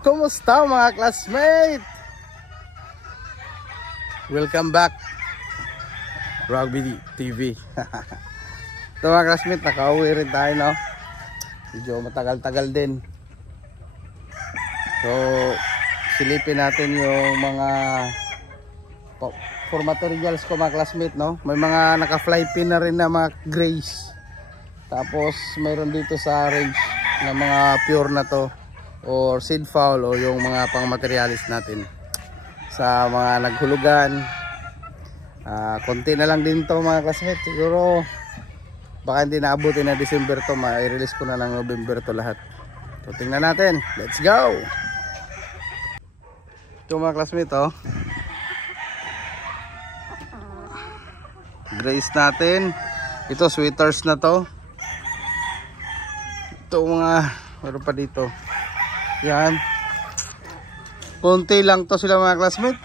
Kumusta mga classmate? Welcome back Rugby TV. Ito mga classmate, nakauwi rin tayo, no? Medyo matagal-tagal din. So silipin natin yung mga for materials ko mga classmate, no? May mga naka-fly pin na rin na mga grays. Tapos mayroon dito sa range na mga pure na to or seed foul o yung mga pang materialis natin sa mga naghulugan. Konti na lang din to mga classmate. Siguro baka hindi naabutin na December to, ma-release ko na ng November to lahat. So tingnan natin, let's go. Ito mga classmate, oh, grace natin. Ito sweaters na to. Ito mga meron pa dito. Yan, konti lang to sila mga classmate,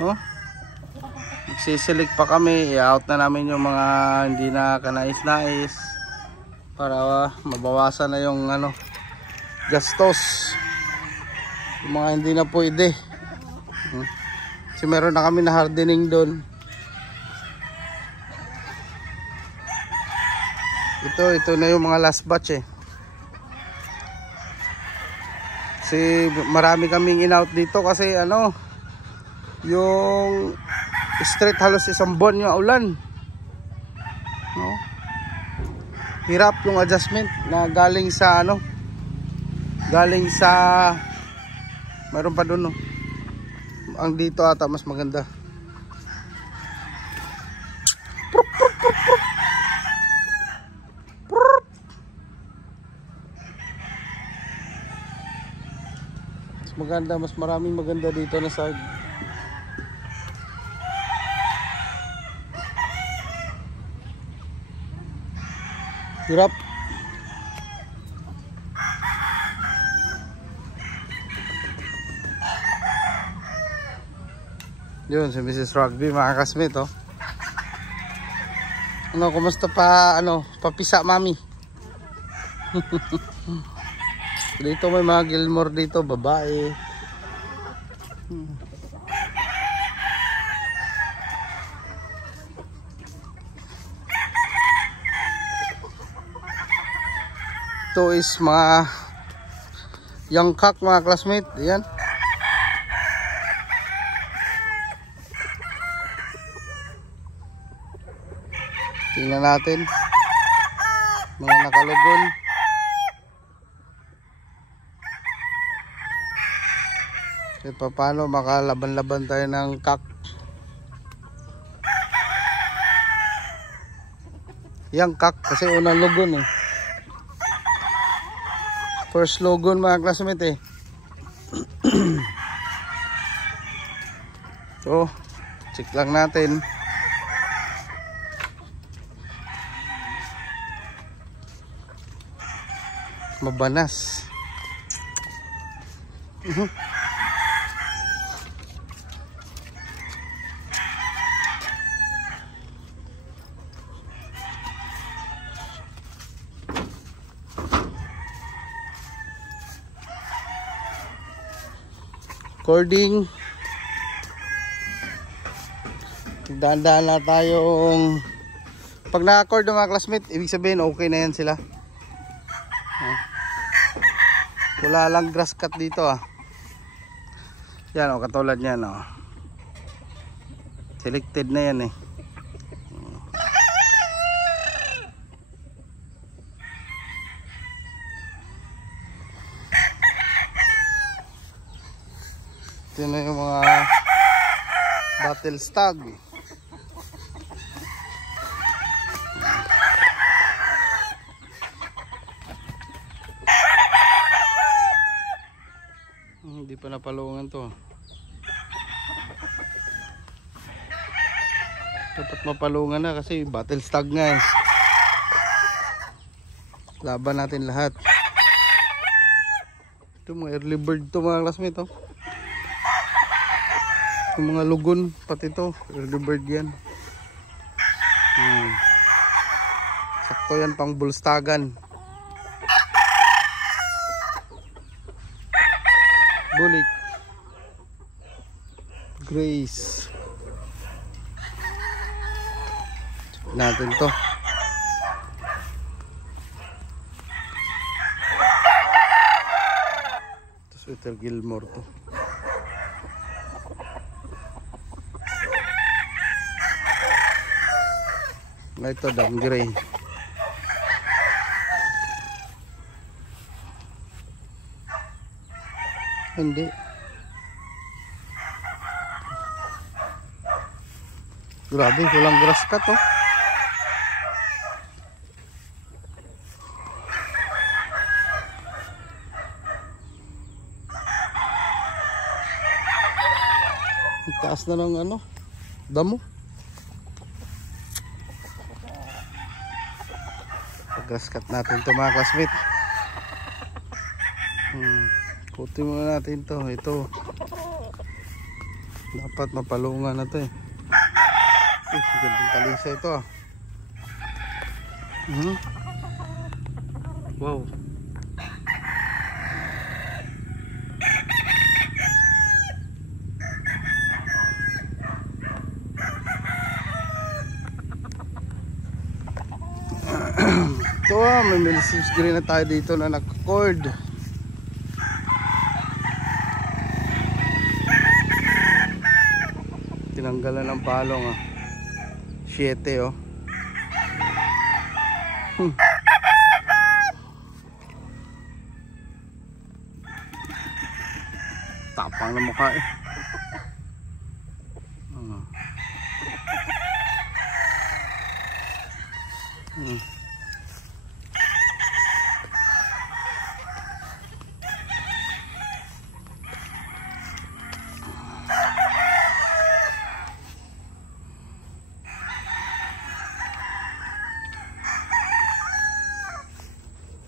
oh. Sisilik pa kami, i-out na namin yung mga hindi na kanais-nais para mabawasan na yung gastos, yung mga hindi na pwede. Kasi meron na kami na hardening doon. Ito na yung mga last batch eh. Kasi marami kaming in-out dito kasi yung straight halos isang buwan yung ulan, no? Hirap yung adjustment na galing sa mayroon pa doon, no? Ang dito ata mas maganda. Mas maganda, mas maraming maganda dito na side. Hirap. Yun si Mrs. Rugby mga classmate, oh. Kumusta pa papisa mami? Dito may mga Gilmore dito, babae. Ito is mga young cock mga classmate. Ayan. Tingnan natin mga nakalugon. Kahit pa paano makalaban-laban tayo ng cock. Young cock kasi unang lugon eh. First logon mga classmate eh. So check lang natin. Mabanas. Recording. Dahan-dahan na tayong pag na-accord ng mga classmate, ibig sabihin okay na yan sila. Wala lang grass cut dito ah. Yan katulad yan oh. Selected na yan eh. Ito na yung mga battle stag. Hindi pa napalungan to. Dapat mapalungan na kasi battle stag nga eh. Laban natin lahat. Ito mga early bird to mga classmate, oh. Yung mga lugon pati to early bird yan. Sakto yan pang bulstagan. Bulik. Grace. Check natin to. Ito Sweater Gilmore to. Ito dam gray. Hindi. Grabe, walang grass cut oh. Ang taas na ng ano, damo. Grass cut natin to mga classmate. Kutin muna natin to. Ito dapat mapalungan na to eh. Gandang talisa ito ah. Wow. Ito ah, may message green na tayo dito na naka-cord. Tinanggalan ng palong ah. 7 oh. Tapang na mukha eh.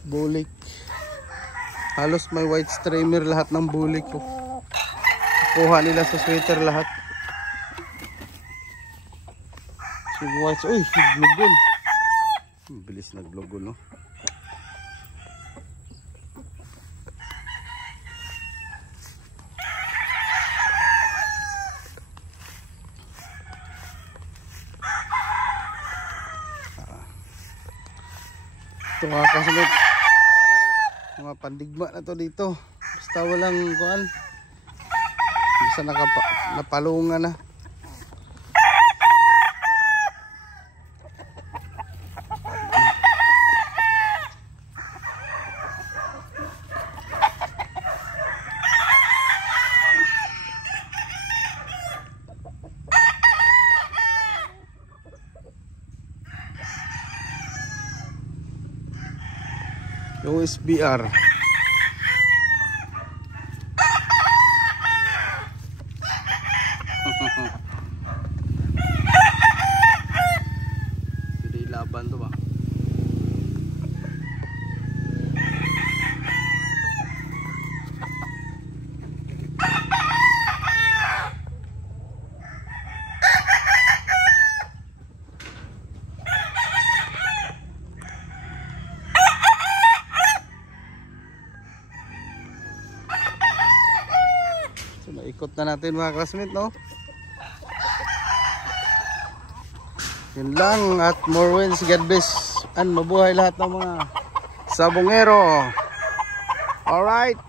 Bulik. Halos may white streamer lahat ng bulik ko. Kuha nila sa sweater lahat. So white, uy, naglogon. Bilis naglogon no. Ito mga kasunod, mga pandigma na to dito. Basta walang kuan, basta napalungan na. OSBR. Hindi laban to ba? So, naikot na natin mga classmate, no? Yun lang at more wins, God bless and mabuhay lahat ng mga sabongero. Alright.